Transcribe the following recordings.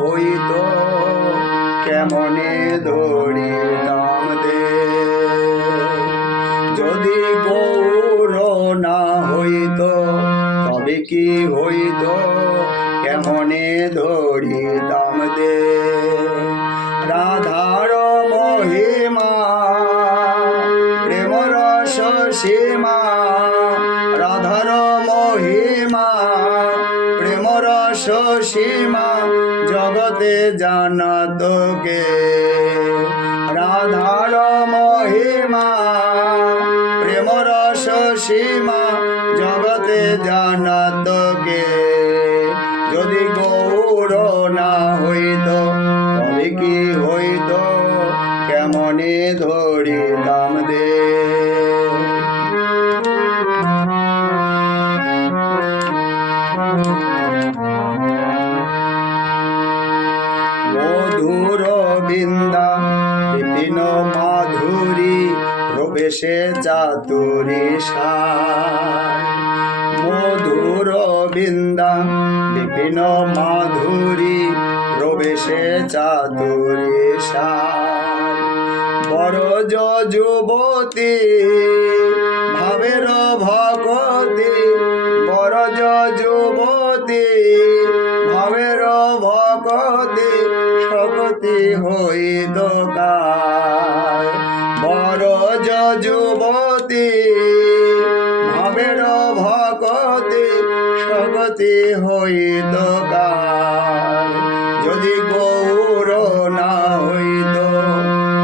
হইত কেমনে ধরিতাম দে। যদি গৌর না হইত তবে কি হইত কেমনে ধরিতাম দে। রাধার মহিমা প্রেম রস সীমা, রাধার মহিমা প্রেম রস সীমা জগতে জানত কে। রাধার মহিমা প্রেম রস সীমা জগতে জানত কে। যদি গৌর না হইত তবে কি হইত কেমনে ধরিতাম দে। মধুর বৃন্দা বিপিন মাধুরী প্রবেশে চাতুরী সার। মধুর বৃন্দা বিপিন মাধুরী প্রবেশে চাতুরী সার। বরজ যুবতী ভাবের ভকতি, বরজ যুবতী ভাবের ভকতি শকতি হইত কার। বরজ যুবতী ভাবের ভকতি শকতি হইত কার। যদি গৌর না হইত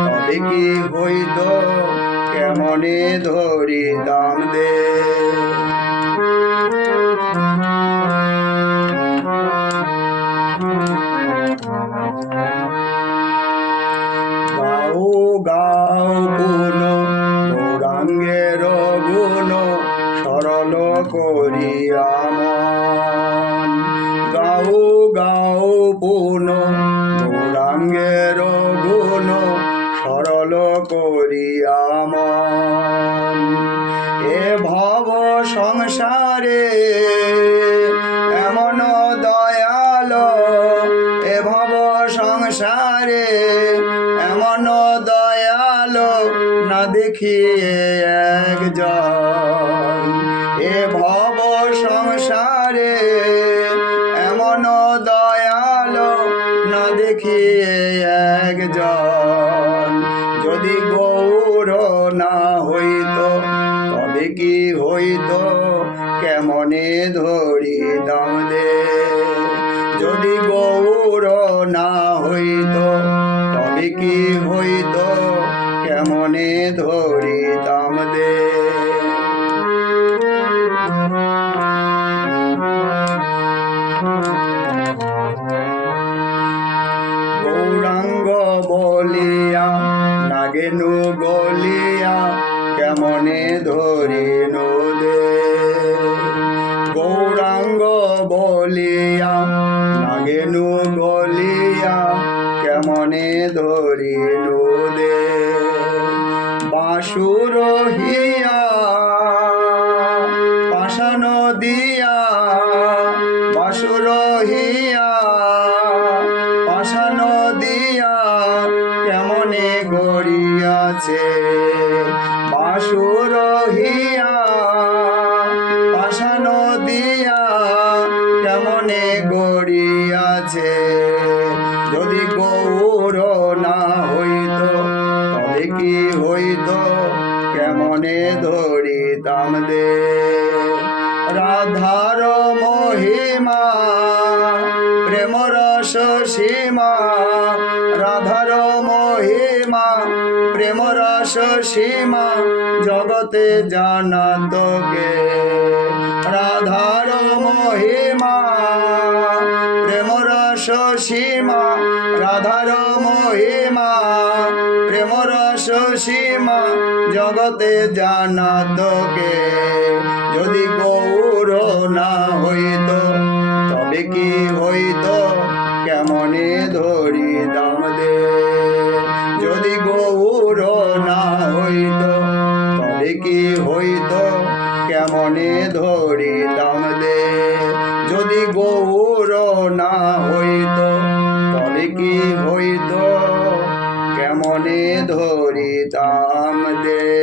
তবে কি হইত কেমনে ধরিতাম দে। গাও গাও গুণ গৌরাঙ্গের গুণ সরল করিয়া মন। গাও গাও পুন গৌরাঙ্গের গুণ সরল করিয়া মন। এ ভব সংসারে এমন দয়াল, এ ভব সংসারে এমন দয়াল না দেখিয়ে একজন। এ ভব সংসারে এমন দয়াল না দেখিয়ে একজন। যদি গৌর না হইত তবে কি হইত কেমনে ধরিতাম দে। যদি গৌর না হইত তবে কি হইত কেমনে ধরিতাম দে। গৌরাঙ্গ বলিয়া নাগেনু গলিয়া কেমনে ধরিনু দে। গৌরাঙ্গ বলিয়া নাগেনু গলিয়া কেমনে ধরিনু দে। বাসুর হিয়া পাশান দিয়া, বাসুর হিয়া পাশান দিয়া কেমনে গড়িয়াছে। বাসুর হিয়া পাশান দিয়া কেমনে গড়িয়াছে। যদি গৌর না হইত তবে কি হইত কেমনে ধরিতাম দে। রাধার মহিমা প্রেম রস সীমা, রাধার মহিমা প্রেম রস সীমা জগতে জানত কে। রাধার মহিমা প্রেম রস সীমা, রাধার মহিমা প্রেম রস সীমা জগতে জানত কে। যদি গৌর না হইত তবে কি হইত কেমনে ধরিতাম দে। যদি গৌর না হইত তবে কি হইত কেমনে ধরিতাম দে। যদি গৌর না হইত মনে ধরিতাম দে